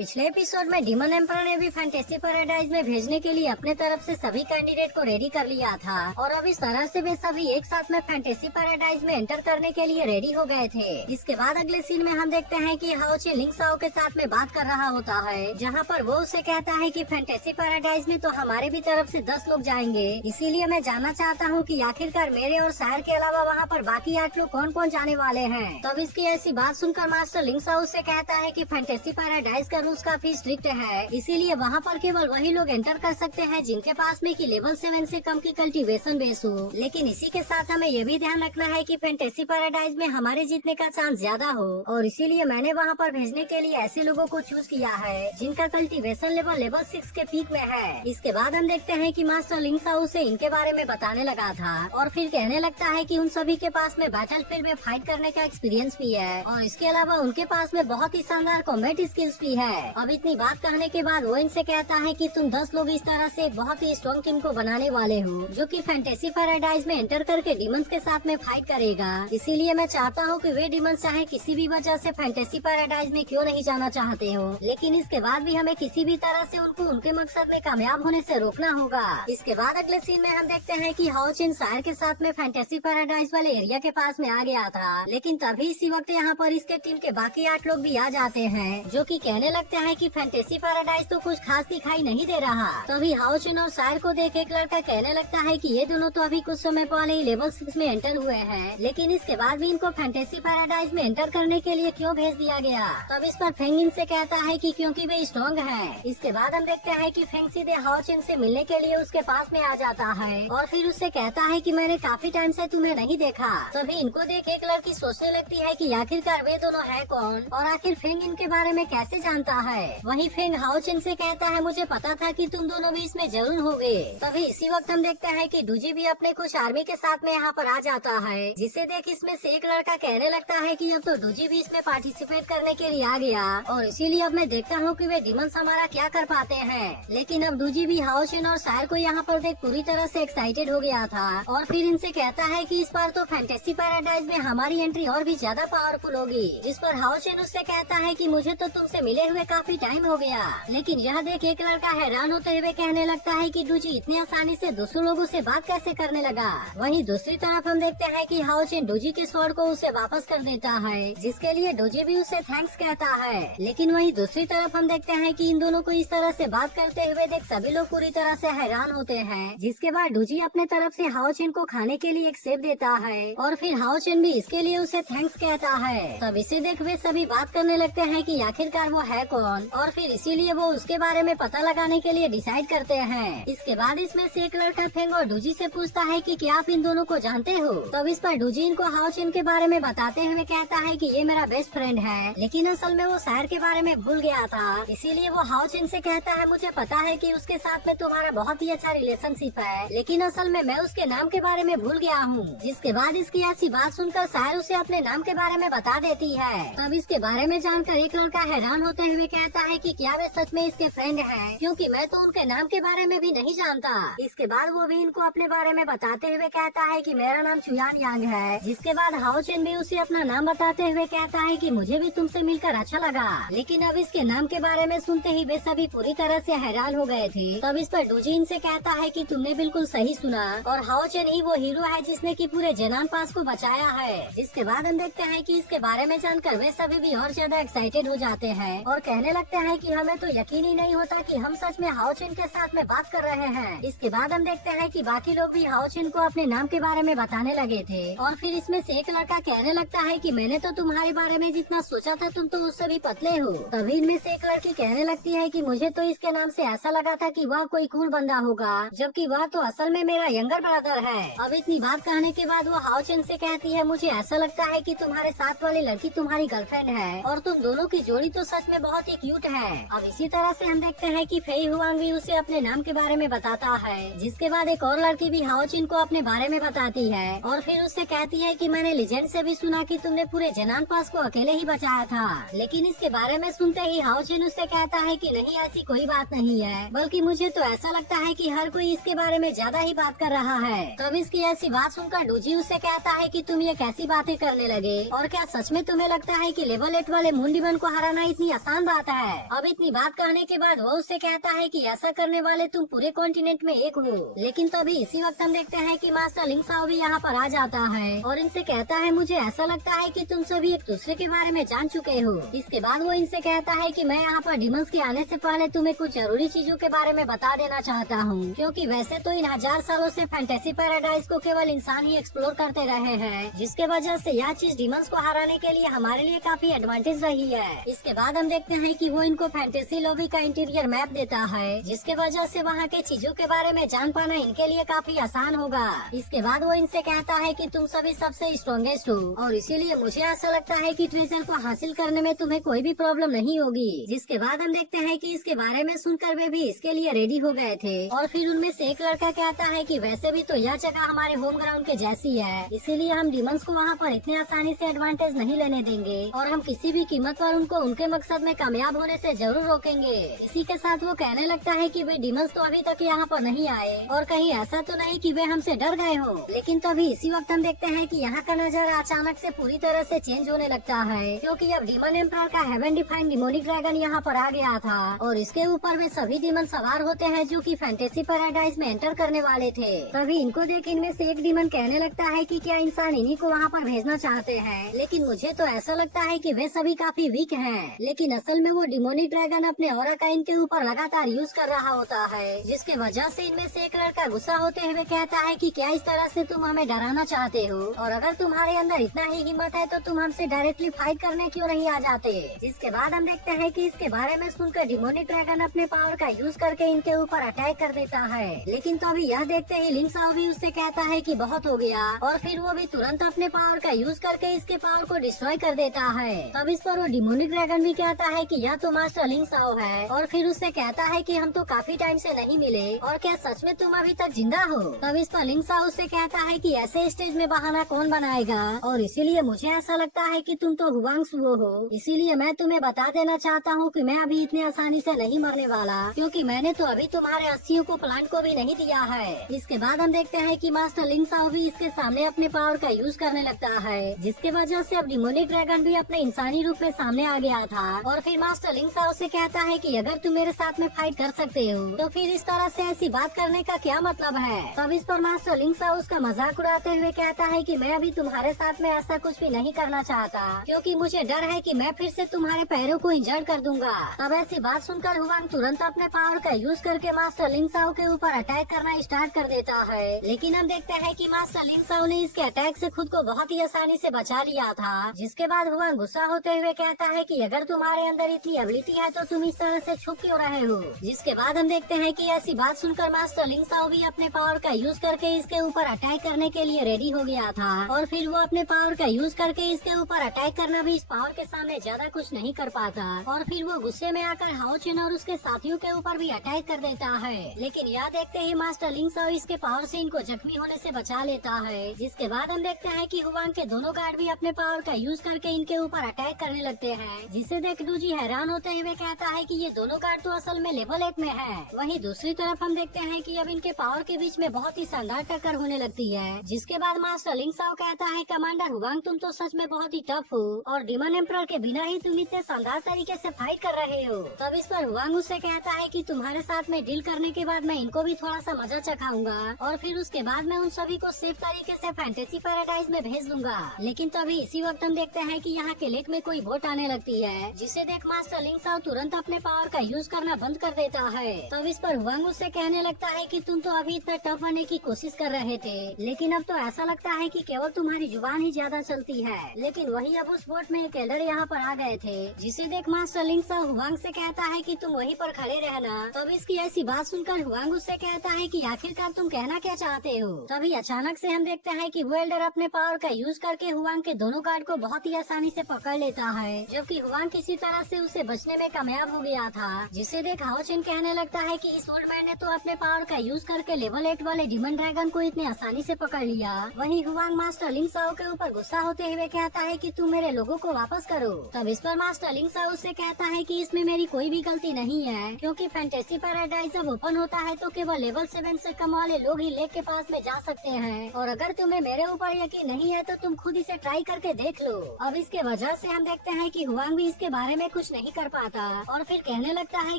पिछले एपिसोड में demon emperor ने भी फैंटेसी पैराडाइज में भेजने के लिए अपने तरफ से सभी कैंडिडेट को रेडी कर लिया था और अब इस तरह से वे सभी एक साथ में फैंटेसी पैराडाइज में एंटर करने के लिए रेडी हो गए थे। इसके बाद अगले सीन में हम देखते हैं कि हाओ चे लिंग साओ के साथ में बात कर रहा होता है, जहाँ पर वो उसे कहता है कि फैंटेसी पैराडाइज में तो हमारे भी तरफ से 10 लोग जाएंगे, इसीलिए मैं जानना चाहता हूँ कि आखिरकार मेरे और शहर के अलावा वहाँ पर बाकी 8 लोग कौन कौन जाने वाले हैं। तब इसकी ऐसी बात सुनकर मास्टर लिंग साओ से कहता है कि फैंटेसी पैराडाइज का रूल्स काफी स्ट्रिक्ट है, इसीलिए वहाँ पर केवल वही लोग एंटर कर सकते हैं जिनके पास में कि लेवल 7 से कम की कल्टीवेशन बेस हो। लेकिन इसी के साथ हमें ये भी ध्यान रखना है कि फैंटेसी पैराडाइज में हमारे जीतने का चांस ज्यादा हो, और इसीलिए मैंने वहाँ पर भेजने के लिए ऐसे लोगों को चूज किया है जिनका कल्टीवेशन लेवल 6 के पीक में है। इसके बाद हम देखते हैं कि मास्टर लिंग साओ से इनके बारे में बताने लगा था और फिर कहने लगता है कि उन सभी के पास में बैटल फील्ड में फाइट करने का एक्सपीरियंस भी है और इसके अलावा उनके पास में बहुत ही शानदार कॉम्बैट स्किल्स भी है। अब इतनी बात कहने के बाद वो इनसे कहता है कि तुम 10 लोग इस तरह से बहुत ही स्ट्रॉन्ग टीम को बनाने वाले हो जो कि फैंटेसी पैराडाइज में एंटर करके डीमंस के साथ में फाइट करेगा। इसीलिए मैं चाहता हूँ कि वे डीमंस चाहे किसी भी वजह से फैंटेसी पैराडाइज में क्यों नहीं जाना चाहते हो, लेकिन इसके बाद भी हमें किसी भी तरह से उनको उनके मकसद में कामयाब होने से रोकना होगा। इसके बाद अगले सीन में हम देखते हैं कि हाओ चिन शायर के साथ में फैंटेसी पैराडाइज वाले एरिया के पास में आ गया था, लेकिन तभी इसी वक्त यहाँ पर इसके टीम के बाकी 8 लोग भी आ जाते हैं जो कि कहने लगते हैं कि फैंटेसी पैराडाइज तो कुछ खास दिखाई नहीं दे रहा। तभी हाओ चिन और शायर को देख एक लड़का कहने लगता है कि ये दोनों तो अभी कुछ समय पहले ही लेवल 6 में एंटर हुए हैं, लेकिन इसके बाद भी इनको फैंटेसी पैराडाइज में एंटर करने के लिए क्यों भेज दिया गया। तब इस पर फेंग इनसे कहता है कि क्योंकि वे स्ट्रॉन्ग हैं। इसके बाद हम देखते हैं कि फेंग सीधे हाओ चिन से मिलने के लिए उसके पास में आ जाता है और फिर उससे कहता है कि मैंने काफी टाइम से तुम्हें नहीं देखा। तभी इनको देख एक लड़की सोचने लगती है कि आखिरकार वे दोनों है कौन और आखिर फेंग इनके बारे में कैसे जानता है। वहीं फेंग हाओ चिन से कहता है मुझे पता था कि तुम दोनों भी इसमें जरूर होगे। तभी इसी वक्त हम देखते हैं कि डूजी भी अपने कुछ आर्मी के साथ में यहाँ पर आ जाता है, जिसे देख इसमें से एक लड़का कहने लगता है कि अब तो डूजी भी इसमें पार्टिसिपेट करने के लिए आ गया और इसीलिए अब मैं देखता हूँ कि वे डिमंस हमारा क्या कर पाते हैं। लेकिन अब डूजी भी हाओ चिन और शायर को यहाँ पर देख पूरी तरह से एक्साइटेड हो गया था और फिर इनसे कहता है कि इस बार तो फैंटेसी पैराडाइज में हमारी एंट्री और भी ज्यादा पावरफुल होगी। जिस पर हाओ चिन उससे कहता है कि मुझे तो तुमसे मिले हुए काफी टाइम हो गया। लेकिन यह देख एक लड़का हैरान होते हुए कहने लगता है कि डूजी इतनी आसानी से 200 लोगों से बात कैसे करने लगा। वहीं दूसरी तरफ हम देखते हैं कि हाओ चिन डूजी के स्वॉर्ड को उसे वापस कर देता है, जिसके लिए डूजी भी उसे थैंक्स कहता है। लेकिन वहीं दूसरी तरफ हम देखते हैं कि इन दोनों को इस तरह से बात करते हुए देख सभी लोग पूरी तरह से हैरान होते हैं। जिसके बाद डूजी अपने तरफ से हाओ चिन को खाने के लिए एक सेब देता है और फिर हाओ चिन भी इसके लिए उसे थैंक्स कहता है। तब इसे देख वे सभी बात करने लगते हैं कि आखिरकार वो है कौन और फिर इसीलिए वो उसके बारे में पता लगाने के लिए डिसाइड करते हैं। इसके बाद इसमें से एक लड़का फेंग और डूजी से पूछता है कि क्या आप इन दोनों को जानते हो। तब इस पर डूजी इनको हाओ चिन के बारे में बताते हुए कहता है कि ये मेरा बेस्ट फ्रेंड है, लेकिन असल में वो शहर के बारे में भूल गया था। इसीलिए वो हाओ चिन से कहता है मुझे पता है कि उसके साथ में तुम्हारा बहुत ही अच्छा रिलेशनशिप है, लेकिन असल में मैं उसके नाम के बारे में भूल गया हूँ। जिसके बाद इसकी ऐसी बात सुनकर शायर उसे अपने नाम के बारे में बता देती है। तब इसके बारे में जानकर एक लड़का हैरान होते हुए कहता है कि क्या वे सच में इसके फ्रेंड हैं, क्योंकि मैं तो उनके नाम के बारे में भी नहीं जानता। इसके बाद वो भी इनको अपने बारे में बताते हुए कहता है कि मेरा नाम चुयान यांग है। जिसके बाद हाओ चिन भी उसे अपना नाम बताते हुए कहता है कि मुझे भी तुमसे मिलकर अच्छा लगा। लेकिन अब इसके नाम के बारे में सुनते ही वे सभी पूरी तरह से हैरान हो गए थे। तब इस पर डूजी इनसे कहता है कि तुमने बिल्कुल सही सुना और हाओ चिन ही वो हीरो है जिसने की पूरे जेनान पास को बचाया है। जिसके बाद हम देखते हैं कि इसके बारे में जानकर वे सभी भी और ज्यादा एक्साइटेड हो जाते हैं और कहने लगते हैं कि हमें तो यकीन ही नहीं होता कि हम सच में हाओ चिन के साथ में बात कर रहे हैं। इसके बाद हम देखते हैं कि बाकी लोग भी हाओ चिन को अपने नाम के बारे में बताने लगे थे और फिर इसमें से एक लड़का कहने लगता है कि मैंने तो तुम्हारे बारे में जितना सोचा था तुम तो उससे भी पतले हो। तभी इनमें से एक लड़की कहने लगती है कि मुझे तो इसके नाम से ऐसा लगा था कि वह कोई कूल बंदा होगा, जबकि वह तो असल में मेरा यंगर ब्रदर है। अब इतनी बात कहने के बाद वो हाओ चिन से कहती है मुझे ऐसा लगता है कि तुम्हारे साथ वाली लड़की तुम्हारी गर्लफ्रेंड है और तुम दोनों की जोड़ी तो सच में बहुत ही क्यूट है। अब इसी तरह से हम देखते हैं कि फेई हुआंग भी उसे अपने नाम के बारे में बताता है। जिसके बाद एक और लड़की भी हाओ चिन को अपने बारे में बताती है और फिर उससे कहती है कि मैंने लेजेंड से भी सुना कि तुमने पूरे जेनान पास को अकेले ही बचाया था। लेकिन इसके बारे में सुनते ही हाओ चिन उससे कहता है कि नहीं ऐसी कोई बात नहीं है, बल्कि मुझे तो ऐसा लगता है कि हर कोई इसके बारे में ज्यादा ही बात कर रहा है। तब इसकी ऐसी बात सुनकर डूजी उससे कहता है कि तुम ये कैसी बातें करने लगे और क्या सच में तुम्हें लगता है कि लेवल 8 वाले मून डिमन को हराना इतनी आसान आसान बात है। अब इतनी बात कहने के बाद वो उससे कहता है कि ऐसा करने वाले तुम पूरे कॉन्टिनेंट में एक हो। लेकिन तभी इसी वक्त हम देखते हैं कि मास्टर लिंग साओ भी यहाँ पर आ जाता है और इनसे कहता है मुझे ऐसा लगता है कि तुम सभी एक दूसरे के बारे में जान चुके हो। इसके बाद वो इनसे कहता है कि मैं यहाँ पर डिमंस के आने से पहले तुम्हें कुछ जरूरी चीजों के बारे में बता देना चाहता हूँ, क्योंकि वैसे तो इन 1000 सालों से फैंटेसी पैराडाइज को केवल इंसान ही एक्सप्लोर करते रहे हैं, जिसके वजह से यह चीज डिमंस को हराने के लिए हमारे लिए काफी एडवांटेज रही है। इसके बाद हम देखते हैं कि वो इनको फैंटेसी लॉबी का इंटीरियर मैप देता है, जिसके वजह से वहाँ के चीजों के बारे में जान पाना इनके लिए काफी आसान होगा। इसके बाद वो इनसे कहता है कि तुम सभी सबसे स्ट्रॉन्गेस्ट हो और इसीलिए मुझे ऐसा लगता है कि ट्रेजर को हासिल करने में तुम्हें कोई भी प्रॉब्लम नहीं होगी। जिसके बाद हम देखते हैं कि इसके बारे में सुनकर वे भी इसके लिए रेडी हो गए थे और फिर उनमें से एक लड़का कहता है कि वैसे भी तो यह जगह हमारे होम ग्राउंड के जैसी है, इसीलिए हम डिमंस को वहाँ पर इतनी आसानी से एडवांटेज नहीं लेने देंगे और हम किसी भी कीमत पर उनको उनके मकसद में कामयाब होने से जरूर रोकेंगे। इसी के साथ वो कहने लगता है कि वे डिमंस तो अभी तक यहाँ पर नहीं आए और कहीं ऐसा तो नहीं कि वे हमसे डर गए हो। लेकिन तभी इसी वक्त हम देखते हैं कि यहाँ का नजारा अचानक से पूरी तरह से चेंज होने लगता है, क्योंकि अब डीमन एम्परर का हेवन डिफाइंड डिमोनिक ड्रैगन यहाँ पर आ गया था और इसके ऊपर वे सभी डीमन सवार होते हैं जो कि फैंटेसी पैराडाइज में एंटर करने वाले थे। तभी इनको देख इनमें से एक डीमन कहने लगता है कि क्या इंसान इन्हीं को वहाँ पर भेजना चाहते हैं, लेकिन मुझे तो ऐसा लगता है कि वे सभी काफी वीक हैं। लेकिन असल में वो डिमोनिक ड्रैगन अपने ऑरा का इनके ऊपर लगातार यूज कर रहा होता है, जिसके वजह से इनमें से एक लड़का गुस्सा होते हुए कहता है कि क्या इस तरह से तुम हमें डराना चाहते हो, और अगर तुम्हारे अंदर इतना ही हिम्मत है तो तुम हमसे डायरेक्टली फाइट करने क्यों नहीं आ जाते। जिसके बाद हम देखते हैं कि इसके बारे में सुनकर डिमोनिक ड्रैगन अपने पावर का यूज करके इनके ऊपर अटैक कर देता है। लेकिन तो अभी यह देखते ही लिंग साओ भी उससे कहता है कि बहुत हो गया और फिर वो भी तुरंत अपने पावर का यूज करके इसके पावर को डिस्ट्रॉय कर देता है। तब इस पर वो डिमोनिक ड्रैगन भी कहता है कि यह तो मास्टर लिंग साओ है और फिर उससे कहता है कि हम तो काफी टाइम से नहीं मिले और क्या सच में तुम अभी तक जिंदा हो। तब इस पर लिंग साओ उससे कहता है कि ऐसे स्टेज में बहाना कौन बनाएगा और इसीलिए मुझे ऐसा लगता है कि तुम तो हुआंग सुओ हो, इसीलिए मैं तुम्हें बता देना चाहता हूँ कि मैं अभी इतनी आसानी से नहीं मरने वाला, क्योंकि मैंने तो अभी तुम्हारे अस्थियों को प्लांट को भी नहीं दिया है। इसके बाद हम देखते हैं कि मास्टर लिंग साओ भी इसके सामने अपने पावर का यूज करने लगता है, जिसके वजह से अब डिमोनिक ड्रैगन भी अपने इंसानी रूप में सामने आ गया था। और फिर मास्टर लिंग साओ से कहता है कि अगर तुम मेरे साथ में फाइट कर सकते हो तो फिर इस तरह से ऐसी बात करने का क्या मतलब है। तब इस पर मास्टर लिंग साओ उसका मजाक उड़ाते हुए कहता है कि मैं अभी तुम्हारे साथ में ऐसा कुछ भी नहीं करना चाहता, क्योंकि मुझे डर है कि मैं फिर से तुम्हारे पैरों को इंजर्ड कर दूंगा। तब ऐसी बात सुनकर हुआंग तुरंत अपने पावर का यूज करके मास्टर लिंग साओ के ऊपर अटैक करना स्टार्ट कर देता है। लेकिन हम देखते हैं कि मास्टर लिंग साओ ने इसके अटैक से खुद को बहुत ही आसानी से बचा लिया था। जिसके बाद हुआंग गुस्सा होते हुए कहता है कि अगर तुम्हारे अंदर इतनी एबिलिटी है तो तुम इस तरह से छुप क्यों रहे हो। जिसके बाद हम देखते हैं कि ऐसी बात सुनकर मास्टर लिंग साओ भी अपने पावर का यूज करके इसके ऊपर अटैक करने के लिए रेडी हो गया था और फिर वो अपने पावर का यूज करके इसके ऊपर अटैक करना भी इस पावर के सामने ज्यादा कुछ नहीं कर पाता और फिर वो गुस्से में आकर हाओ चेन और उसके साथियों के ऊपर भी अटैक कर देता है। लेकिन यह देखते ही मास्टर लिंग साओ इसके पावर से इनको जख्मी होने से बचा लेता है। जिसके बाद हम देखते हैं कि हुआंग के दोनों गार्ड भी अपने पावर का यूज करके इनके ऊपर अटैक करने लगते हैं, जिसे देख डूजी हैरान होते हुए कहता है कि ये दोनों गार्ड तो असल में लेवल 8 में है। वहीं दूसरी तरफ हम देखते हैं कि अब इनके पावर के बीच में बहुत ही शानदार टक्कर होने लगती है। जिसके बाद मास्टर लिंग साओ कहता है कमांडर हुआंग तुम तो सच में बहुत ही टफ हो और डिमन एम्परर के बिना ही तुम इतने शानदार तरीके से फाइट कर रहे हो। तब इस पर हुआंग उससे कहता है कि तुम्हारे साथ में डील करने के बाद मैं इनको भी थोड़ा सा मजा चखाऊंगा और फिर उसके बाद मैं उन सभी को सेफ तरीके से फैंटेसी पैराडाइज में भेज दूंगा। लेकिन तभी इसी वक्त हम देखते हैं कि यहाँ के लेक में कोई बोट आने लगती है, जिसे देख मास्टर लिंग साओ तुरंत अपने पावर का यूज करना बंद कर देता है। तब इस पर हुआंग उससे कहने लगता है कि तुम तो अभी इतना टफ बनने की कोशिश कर रहे थे, लेकिन अब तो ऐसा लगता है कि केवल तुम्हारी जुबान ही ज्यादा चलती है। लेकिन वही अब उस बोट में एक एल्डर यहाँ पर आ गए थे, जिसे देख मास्टर लिंग साओ हुआंग से कहता है कि तुम वहीं पर खड़े रहना। तब इसकी ऐसी बात सुनकर हुआंग उससे कहता है कि आखिरकार तुम कहना क्या चाहते हो। तभी अचानक से हम देखते हैं कि वो एल्डर अपने पावर का यूज करके हुआंग के दोनों गार्ड को बहुत ही आसानी से पकड़ लेता है, जबकि हुआंग किसी तरह से उसे बचने में कामयाब हो गया था। जिसे देख हाओ चेन कहने लगता है कि इस ओल्ड मैन ने तो अपने पावर का यूज करके लेवल 8 वाले डिमन ड्रैगन को इतनी आसानी से पकड़ लिया। वहीं हुआंग मास्टर लिंग साओ के ऊपर गुस्सा होते हुए कहता है कि तुम मेरे लोगों को वापस करो। तब इस पर मास्टर लिंग साओ से कहता है कि इसमें मेरी कोई भी गलती नहीं है, क्योंकि फैंटेसी पैराडाइज जब ओपन होता है तो केवल लेवल 7 से कम वाले लोग ही लेक के पास में जा सकते हैं, और अगर तुम्हें मेरे ऊपर यकीन नहीं है तो तुम खुद इसे ट्राई करके देख लो। अब इसके वजह से हम देखते हैं कि हुआंग भी इसके बारे में कुछ नहीं कर पाता और फिर कहने लगता है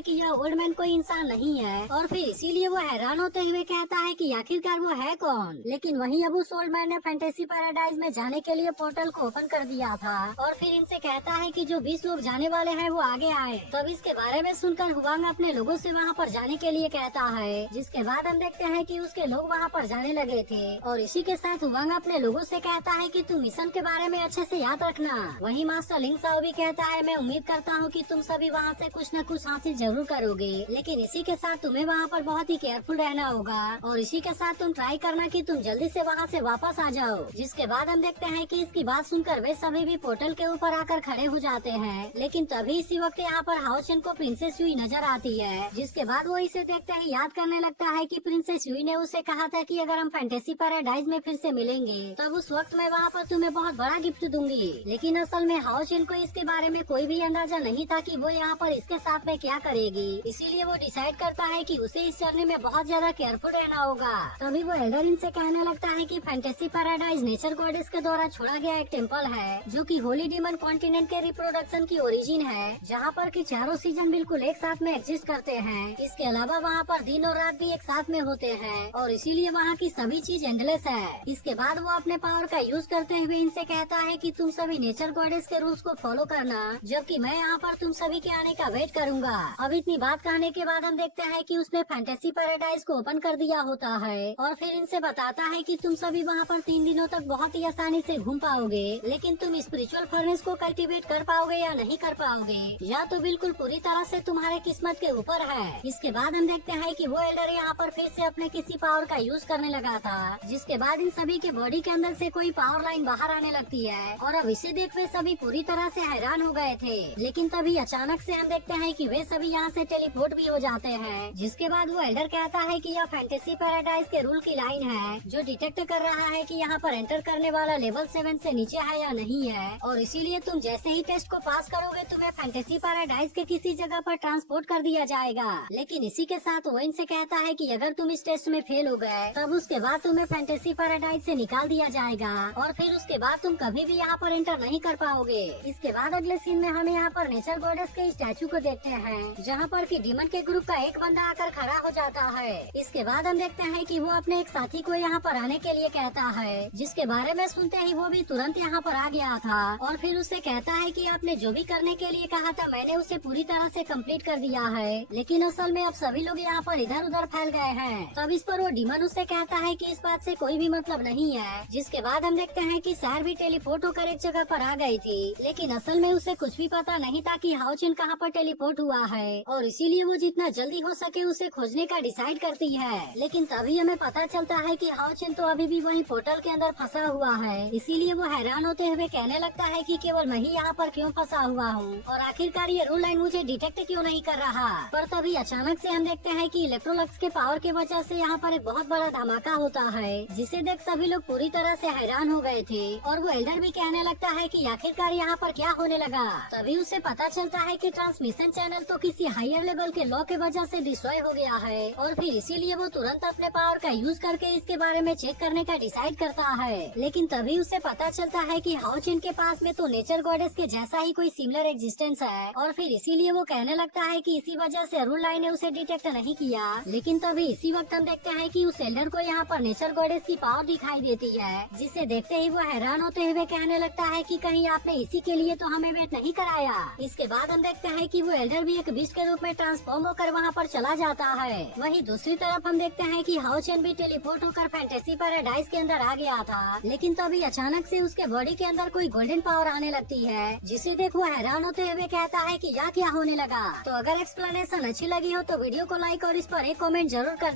कि यह ओल्ड मैन कोई इंसान नहीं है और फिर इसीलिए वो हैरान होते हुए कहता है कि आखिरकार वो है कौन। लेकिन वहीं अब उस ओल्ड मैन ने फैंटेसी पैराडाइज में जाने के लिए पोर्टल को ओपन कर दिया था और फिर इनसे कहता है कि जो 20 लोग जाने वाले हैं वो आगे आए। तब इसके बारे में सुनकर हुआंग अपने लोगों से वहाँ पर जाने के लिए कहता है, जिसके बाद हम देखते हैं कि उसके लोग वहाँ पर जाने लगे थे और इसी के साथ हुआंग अपने लोगों से कहता है कि तुम मिशन के बारे में अच्छे से याद रखना। वहीं मास्टर लिंग साओ भी कहता है, मैं उम्मीद करता हूँ कि तुम सभी वहाँ से कुछ न कुछ हासिल जरूर करोगे, लेकिन इसी के साथ तुम्हें वहाँ पर बहुत ही केयरफुल रहना होगा और इसी के साथ तुम ट्राई करना कि तुम जल्दी से वहाँ से वापस आ जाओ। जिसके बाद हम देखते हैं कि इसकी बात सुनकर वे सभी भी पोर्टल के ऊपर आकर खड़े हो जाते हैं। लेकिन तभी इसी वक्त यहाँ पर हाओ चेन को प्रिंसेस युई नजर आती है, जिसके बाद वो इसे देखते ही याद करने लगता है कि प्रिंसेस युई ने उसे कहा था कि अगर हम फैंटेसी पैराडाइज में फिर से मिलेंगे तब उस वक्त मैं वहाँ पर तुम्हें बहुत बड़ा गिफ्ट दूंगी। लेकिन असल में हाओ चेन को इसके बारे में कोई भी अंदाजा नहीं था कि वो यहाँ पर इसके साथ में क्या करेगी, इसीलिए वो डिसाइड करता है कि उसे इस जर्नी में बहुत ज्यादा केयरफुल रहना होगा। तभी वो एल्डर इनसे कहने लगता है कि फैंटेसी पैराडाइज नेचर गॉडेस के द्वारा छोड़ा गया एक टेम्पल है जो कि होली डीमन कॉन्टिनेंट के रिप्रोडक्शन की ओरिजिन है, जहाँ पर कि चारों सीजन बिल्कुल एक साथ में एग्जिस्ट करते हैं। इसके अलावा वहाँ पर दिन और रात भी एक साथ में होते हैं और इसीलिए वहाँ की सभी चीज एंडलेस है। इसके बाद वो अपने पावर का यूज करते हुए इनसे कहता है कि तुम सभी नेचर गॉडेस के रूल्स को फॉलो करना, जबकि मैं यहाँ पर तुम सभी के आने का वेट करूंगा। अब इतनी बात कहने के बाद हम देखते हैं कि उसने फैंटेसी पैराडाइज को ओपन कर दिया होता है और फिर इनसे बताता है कि तुम सभी वहाँ पर 3 दिनों तक बहुत ही आसानी से घूम पाओगे, लेकिन तुम स्पिरिचुअल फर्नेस को कल्टीवेट कर पाओगे या नहीं कर पाओगे या तो बिल्कुल पूरी तरह से तुम्हारे किस्मत के ऊपर है। इसके बाद हम देखते हैं कि वो एल्डर यहाँ पर फिर से अपने किसी पावर का यूज करने लगा था, जिसके बाद इन सभी के बॉडी के अंदर से कोई पावर लाइन बाहर आने लगती है और अब इसे देख वे सभी पूरी तरह से हैरान हो गए थे। लेकिन तभी अचानक से हम देखते हैं कि वे सभी यहाँ से टेलीपोर्ट भी हो जाते हैं। जिसके बाद वो एल्डर कहता है कि यह फैंटेसी पैराडाइज के रूल की लाइन है जो डिटेक्ट कर रहा है कि यहाँ पर एंटर करने वाला लेवल 7 से नीचे है या नहीं है, और इसीलिए तुम जैसे ही टेस्ट को पास करोगे तुम्हें फैंटेसी पैराडाइज के किसी जगह पर ट्रांसपोर्ट कर दिया जाएगा। लेकिन इसी के साथ वो इनसे कहता है कि अगर तुम इस टेस्ट में फेल हो गए तब उसके बाद तुम्हें फैंटेसी पैराडाइज से निकाल दिया जाएगा और फिर उसके बाद तुम कभी भी यहाँ पर एंटर नहीं कर पाओगे। इसके बाद अगले सीन में हमें यहाँ पर नेचर गॉडेस के स्टैचू को देखते हैं, जहाँ पर कि डीमन के ग्रुप का एक बंदा आकर खड़ा हो जाता है। इसके बाद हम देखते हैं कि वो अपने एक साथी को यहाँ पर आने के लिए कहता है, जिसके बारे में सुनते ही वो भी तुरंत यहाँ पर आ गया था और फिर उससे कहता है कि आपने जो भी करने के लिए कहा था मैंने उसे पूरी तरह से कंप्लीट कर दिया है, लेकिन असल में अब सभी लोग यहाँ पर इधर उधर फैल गए हैं। तब इस पर वो डीमन उससे कहता है कि इस बात से कोई भी मतलब नहीं है। जिसके बाद हम देखते हैं कि सैर भी टेलीपोर्ट होकर एक जगह पर आ गई थी, लेकिन असल में उसे कुछ भी पता नहीं था कि हाओ चेन कहाँ पर टेलीपोर्ट हुआ है और इसीलिए वो जितना जल्दी हो सके उसे खोजने का डिसाइड करती है। लेकिन तभी हमें पता चलता है कि हाओ चेन तो अभी भी वही पोर्टल के अंदर फंसा हुआ है, इसीलिए वो हैरान होते हुए कहने लगता है कि केवल मैं ही यहाँ पर क्यों फंसा हुआ हूँ और आखिरकार ये रूल लाइन मुझे डिटेक्ट क्यों नहीं कर रहा। पर तभी अचानक से हम देखते हैं कि इलेक्ट्रोलक्स के पावर की वजह से यहाँ पर एक बहुत बड़ा धमाका होता है, जिसे देख सभी लोग पूरी तरह से हैरान हो गए थे और वो एल्डर भी कहने लगता है कि आखिरकार यहाँ पर क्या होने लगा। तभी उसे पता चलता है कि ट्रांसमिशन चैनल तो किसी हायर लेवल के लॉ के वजह से डिस्ट्रॉय हो गया है और फिर इसीलिए वो तुरंत अपने पावर का यूज करके इसके बारे में चेक करने का डिसाइड करता है। लेकिन तभी उसे पता चलता है कि हाओ चेन के पास में तो नेचर गॉडेस के जैसा ही कोई सिमिलर एग्जिस्टेंस है और फिर इसीलिए वो कहने लगता है कि इसी वजह से रूल लाइन ने उसे डिटेक्ट नहीं किया। लेकिन तभी इसी वक्त हम देखते हैं कि उस एल्डर को यहाँ पर नेचर गॉडेस की पावर दिखाई देती है, जिसे देखते ही वो हैरान होते हुए कहने लगता है कि कहीं आपने इसी के लिए तो हमें वेट नहीं कराया। इसके बाद हम देखते हैं कि वो एल्डर भी एक बीस्ट के रूप में ट्रांसफॉर्म होकर वहाँ पर चला जाता है। वहीं दूसरी तरफ हम देखते हैं कि हाओ चेन भी टेलीपोर्ट होकर फैंटेसी पैराडाइज के अंदर आ गया था, लेकिन तभी अचानक से उसके बॉडी के अंदर कोई गोल्डन पावर आने लगती है, जिसे देख वो हैरान होते हुए कहता है कि यह क्या होने लगा। तो अगर एक्सप्लेनेशन अच्छी लगी हो तो वीडियो को लाइक और इस पर एक कमेंट जरूर कर